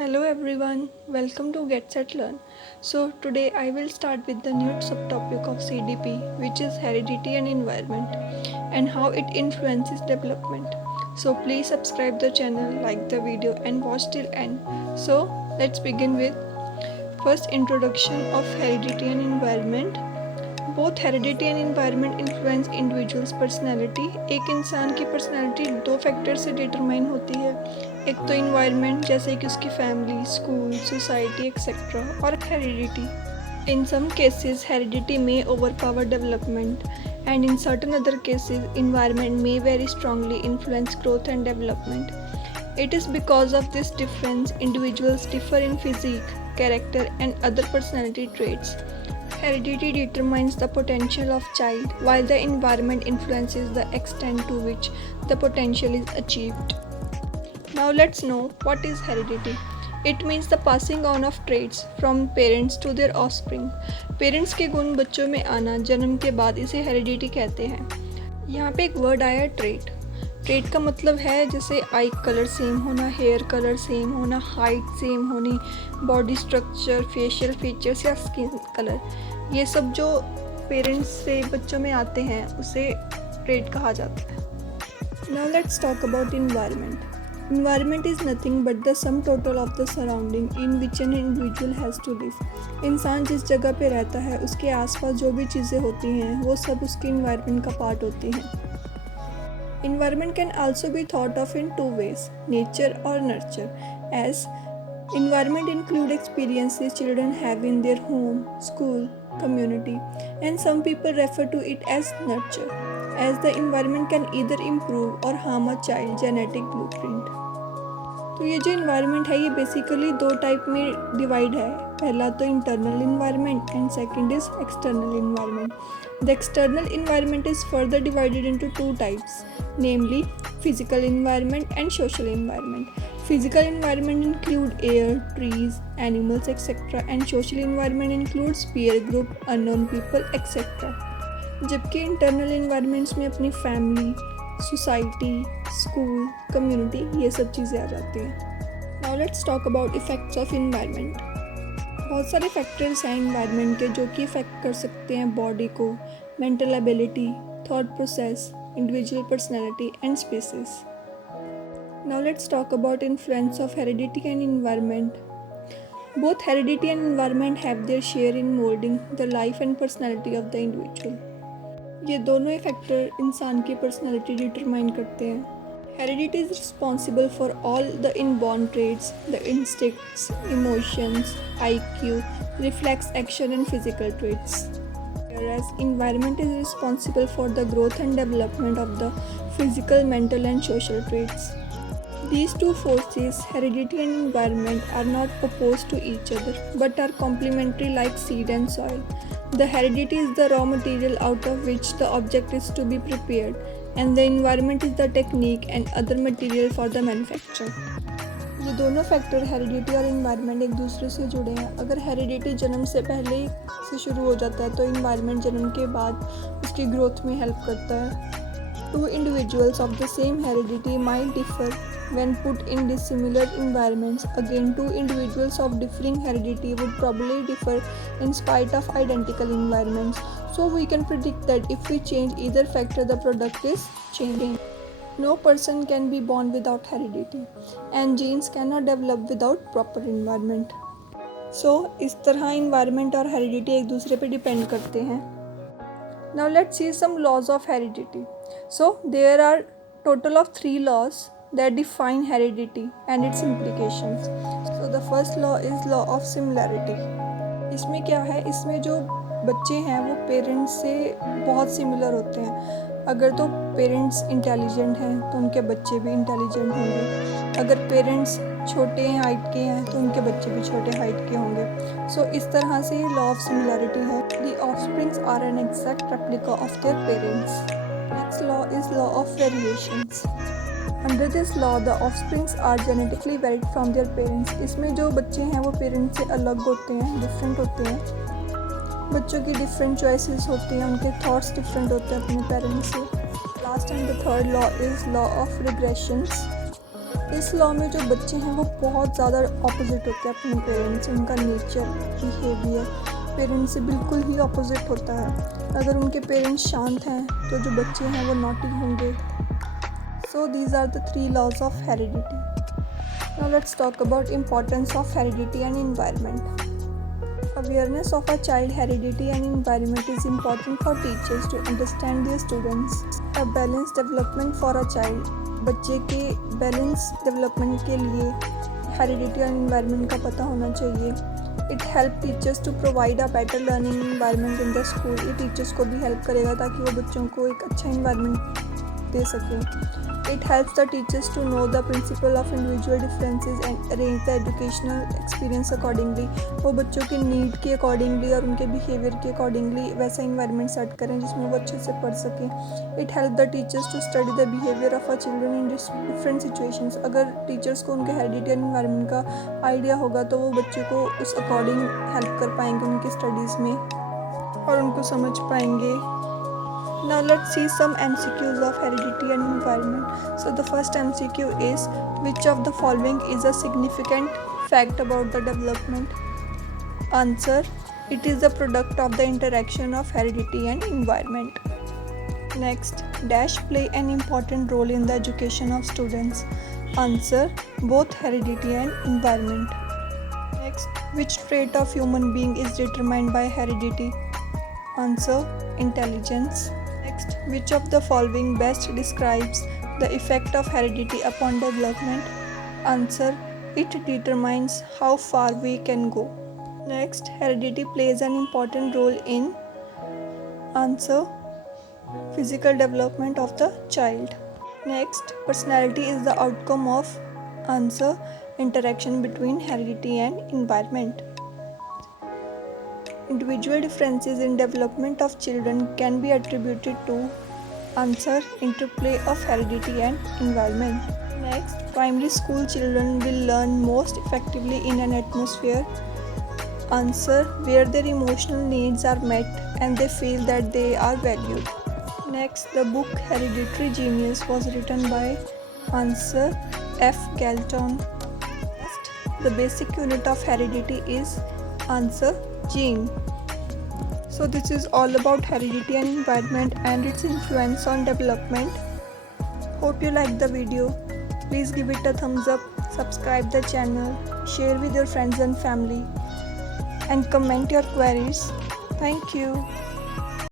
Hello everyone, welcome to Get Set Learn. So today I will start with the new subtopic of CDP, which is heredity and environment and how it influences development. So please subscribe the channel, like the video and watch till end. So let's begin with first introduction of heredity and environment. Both heredity and environment influence individuals personality. एक इंसान की पर्सनैलिटी दो फैक्टर से डिटरमाइन होती है, एक तो इन्वायरमेंट जैसे कि उसकी फैमिली, स्कूल, सोसाइटी एक्सेट्रा, और heredity. In some cases heredity में overpower development and in certain other cases environment में very strongly influence growth and development. It is because of this difference individuals differ in physique, character and other personality traits. Heredity determines the potential of child while the environment influences the extent to which the potential is achieved. Now let's know what is heredity. It means the passing on of traits from parents to their offspring. Parents के गुण बच्चों में आना जन्म के बाद इसे हेरिडिटी कहते हैं। यहाँ पे एक वर्ड आया ट्रेट। ट्रेट का मतलब है जैसे आई कलर सेम होना, हेयर कलर सेम होना, हाइट सेम होनी, बॉडी स्ट्रक्चर, फेशियल फीचर्स या स्किन कलर, ये सब जो पेरेंट्स से बच्चों में आते हैं उसे ट्रेट कहा जाता है। Now let's talk about environment. Environment is nothing but the sum total of the surrounding in which an individual has to live. इंसान जिस जगह पे रहता है उसके आसपास जो भी चीज़ें होती हैं वो सब उसके इन्वायरमेंट का पार्ट होती हैं। Environment can also be thought of in two ways, nature or nurture, as environment include experiences children have in their home, school, community, and some people refer to it as nurture, as the environment can either improve or harm a child's genetic blueprint. तो ये जो इन्वायरमेंट है ये बेसिकली दो टाइप में डिवाइड है। पहला तो internal environment and second is external environment. The external environment is further divided into two types, namely physical environment and social environment. Physical environment include air, trees, animals etcetera and social environment includes peer group, unknown people etcetera. जबकि internal environments में अपनी family, society, school, community, ये सब चीज़ें आ जाती हैं। Now let's talk about effects of environment. बहुत सारे फैक्टर्स हैं इन्वायरमेंट के जो कि इफ़ेक्ट कर सकते हैं बॉडी को, mental ability, thought process, individual personality and species. Now let's talk about influence of heredity and environment. Both heredity and environment have their share in moulding the life and personality of the individual. ये दोनों ही फैक्टर इंसान की personality determine करते हैं। Heredity is responsible for all the inborn traits, the instincts, emotions, IQ, reflex action and physical traits, whereas environment is responsible for the growth and development of the physical, mental and social traits. These two forces, heredity and environment, are not opposed to each other but are complementary like seed and soil. The heredity is the raw material out of which the object is to be prepared, and the environment is the technique and other material for the manufacture. ये दोनों factor heredity और इन्वायरमेंट एक दूसरे से जुड़े हैं। अगर हेरिडिटी जन्म से पहले से शुरू हो जाता है तो इन्वायरमेंट जन्म के बाद उसकी ग्रोथ में हेल्प करता है। Two individuals of the same heredity might differ when put in dissimilar environments. Again, two individuals of differing heredity would probably differ in spite of identical environments. So we can predict that if we change either factor, the product is changing. No person can be born without heredity, and genes cannot develop without proper environment. So इस तरह environment और heredity एक दूसरे पे depend करते हैं। Now let's see some laws of heredity. So there are total of 3 laws that define heredity and its implications. So the first law is law of similarity. इसमें क्या है, इसमें जो बच्चे हैं वो पेरेंट्स से बहुत सिमिलर होते हैं। अगर तो पेरेंट्स इंटेलिजेंट हैं तो उनके बच्चे भी इंटेलिजेंट होंगे। अगर पेरेंट्स छोटे हाइट के हैं तो उनके बच्चे भी छोटे हाइट के होंगे। सो इस तरह से लॉ ऑफ सिमिलैरिटी है। The offsprings are an exact replica of their parents. Next law is law of variations. Under this law the offsprings are genetically varied from their parents. इसमें जो बच्चे हैं वो पेरेंट्स से अलग होते हैं, डिफरेंट होते हैं। बच्चों की डिफरेंट चॉइसेस होती हैं, उनके थॉट्स डिफरेंट होते हैं अपने पेरेंट्स से। Last and the third law is law of regressions. इस लॉ में जो बच्चे हैं वो बहुत ज़्यादा ऑपोजिट होते हैं अपने पेरेंट्स से। उनका नेचर, बिहेवियर पेरेंट्स से बिल्कुल ही ऑपोजिट होता है। अगर उनके पेरेंट्स शांत हैं तो जो बच्चे हैं वो नॉटी होंगे। So these are the 3 laws of heredity. Now let's talk about importance of heredity and environment. Awareness of a child heredity and environment is important for teachers to understand their students. A balanced development for a child. बच्चे के balance development के लिए हेरिडिटी और environment का पता होना चाहिए. It help teachers to provide a better learning environment in the school. ये टीचर्स को भी हेल्प करेगा ताकि वो बच्चों को एक अच्छा इन्वायरमेंट दे सकें. It helps the teachers to know the principle of individual differences and arrange the educational experience accordingly. वो बच्चों के नीड के अकॉर्डिंगली और उनके बिहेवियर के अकॉर्डिंगली वैसा इन्वायरमेंट सेट करें जिसमें वो अच्छे से पढ़ सकें. It helps the teachers to study the behavior of a children in different situations. अगर टीचर्स को उनके हेरिडिटी और इन्वायरमेंट का आइडिया होगा तो वो बच्चे को उस अकॉर्डिंग हेल्प कर पाएंगे उनकी स्टडीज़ में और उनको समझ पाएंगे. Now let's see some MCQs of heredity and environment. So the first MCQ is, which of the following is a significant fact about the development? Answer, it is the product of the interaction of heredity and environment. Next, dash play an important role in the education of students. Answer, both heredity and environment. Next, which trait of human being is determined by heredity? Answer, intelligence. Next, which of the following best describes the effect of heredity upon development? Answer, it determines how far we can go. Next, heredity plays an important role in. Answer, physical development of the child. Next, personality is the outcome of. Answer, interaction between heredity and environment. Individual differences in development of children can be attributed to. Answer, interplay of heredity and environment. Next, primary school children will learn most effectively in an atmosphere. Answer, where their emotional needs are met and they feel that they are valued. Next, the book Hereditary Genius was written by. Answer, F. Galton. Next, the basic unit of heredity is. Answer, gene. So this is all about heredity and environment and its influence on development. Hope you liked the video. Please give it a thumbs up, subscribe the channel, share with your friends and family, and comment your queries. Thank you.